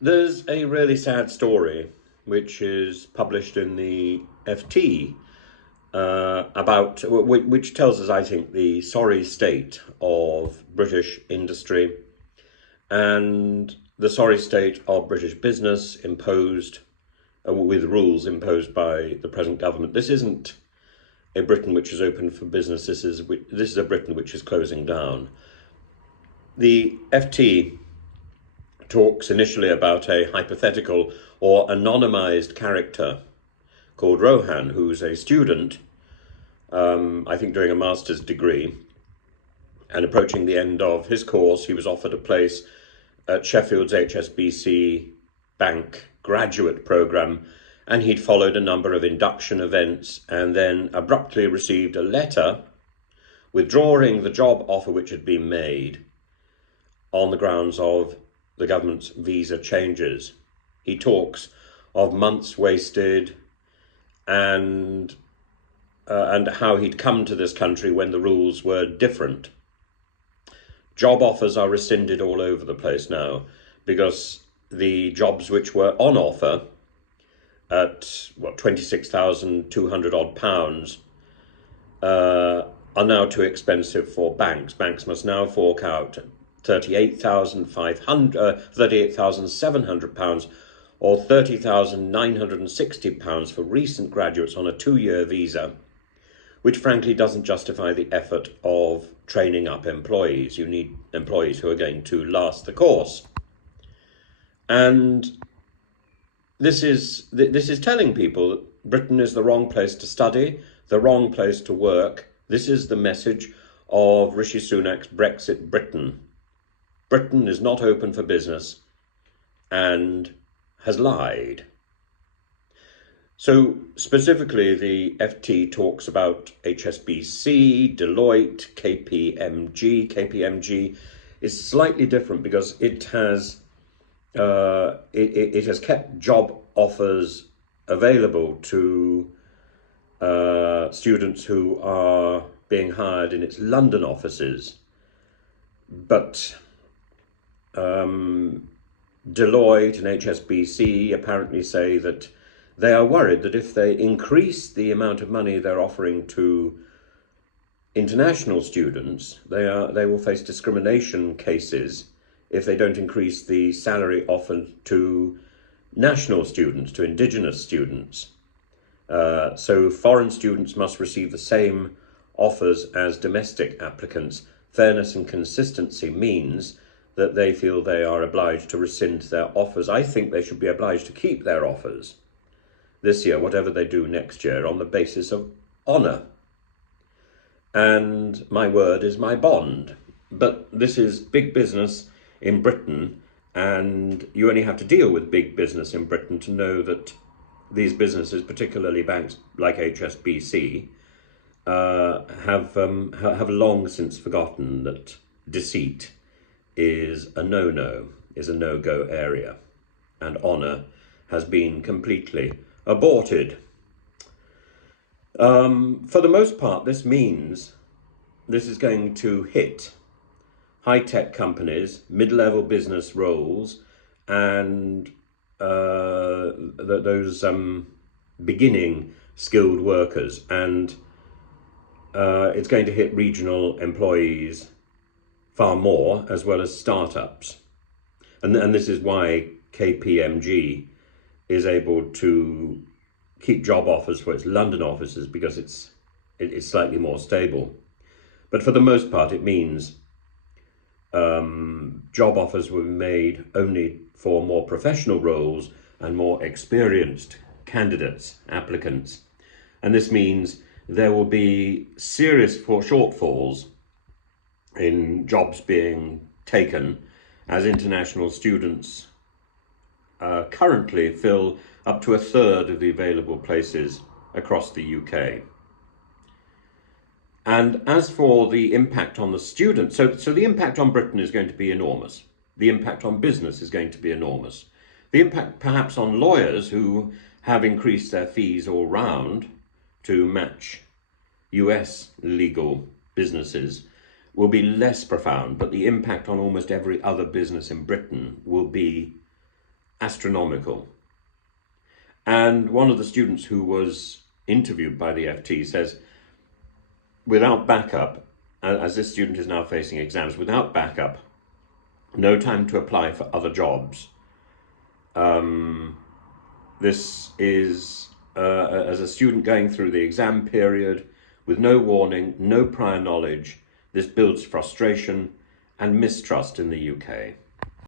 There's a really sad story which is published in the FT about which tells us, I think, the sorry state of British industry and the sorry state of British business imposed with rules imposed by the present government. This isn't a Britain which is open for business. This is a Britain which is closing down. The FT talks initially about a hypothetical or anonymized character called Rohan, who's a student, I think doing a master's degree, and approaching the end of his course, he was offered a place at Sheffield's HSBC Bank graduate programme, and he'd followed a number of induction events and then abruptly received a letter withdrawing the job offer which had been made on the grounds of the government's visa changes. He talks of months wasted and how he'd come to this country when the rules were different. Job offers are rescinded all over the place now because the jobs which were on offer at £26,200 odd pounds are now too expensive for banks. Banks must now fork out £38,700 or £30,960 for recent graduates on a 2-year visa, which frankly doesn't justify the effort of training up employees. You need employees who are going to last the course. And this is telling people that Britain is the wrong place to study, the wrong place to work. This is the message of Rishi Sunak's Brexit Britain. Britain is not open for business and has lied. So specifically, the FT talks about HSBC, Deloitte, KPMG. KPMG is slightly different because it has kept job offers available to students who are being hired in its London offices, but Deloitte and HSBC apparently say that they are worried that if they increase the amount of money they're offering to international students, they will face discrimination cases if they don't increase the salary offered to national students, to indigenous students. So foreign students must receive the same offers as domestic applicants. Fairness and consistency means that they feel they are obliged to rescind their offers. I think they should be obliged to keep their offers this year, whatever they do next year, on the basis of honour. And my word is my bond. But this is big business in Britain, and you only have to deal with big business in Britain to know that these businesses, particularly banks like HSBC, have long since forgotten that deceit is a no-no, is a no-go area, and honour has been completely aborted. For the most part, this means this is going to hit high-tech companies, mid-level business roles, and those beginning skilled workers, and it's going to hit regional employees far more, as well as startups. And this is why KPMG is able to keep job offers for its London offices, because it's slightly more stable. But for the most part, it means job offers were made only for more professional roles and more experienced candidates, applicants. And this means there will be serious shortfalls in jobs being taken, as international students currently fill up to a third of the available places across the UK. And as for the impact on the students, so the impact on Britain is going to be enormous. The impact on business is going to be enormous. The impact perhaps on lawyers who have increased their fees all round to match US legal businesses will be less profound, but the impact on almost every other business in Britain will be astronomical. And one of the students who was interviewed by the FT says, without backup, as this student is now facing exams, without backup, no time to apply for other jobs. This is, as a student going through the exam period, with no warning, no prior knowledge, this builds frustration and mistrust in the UK.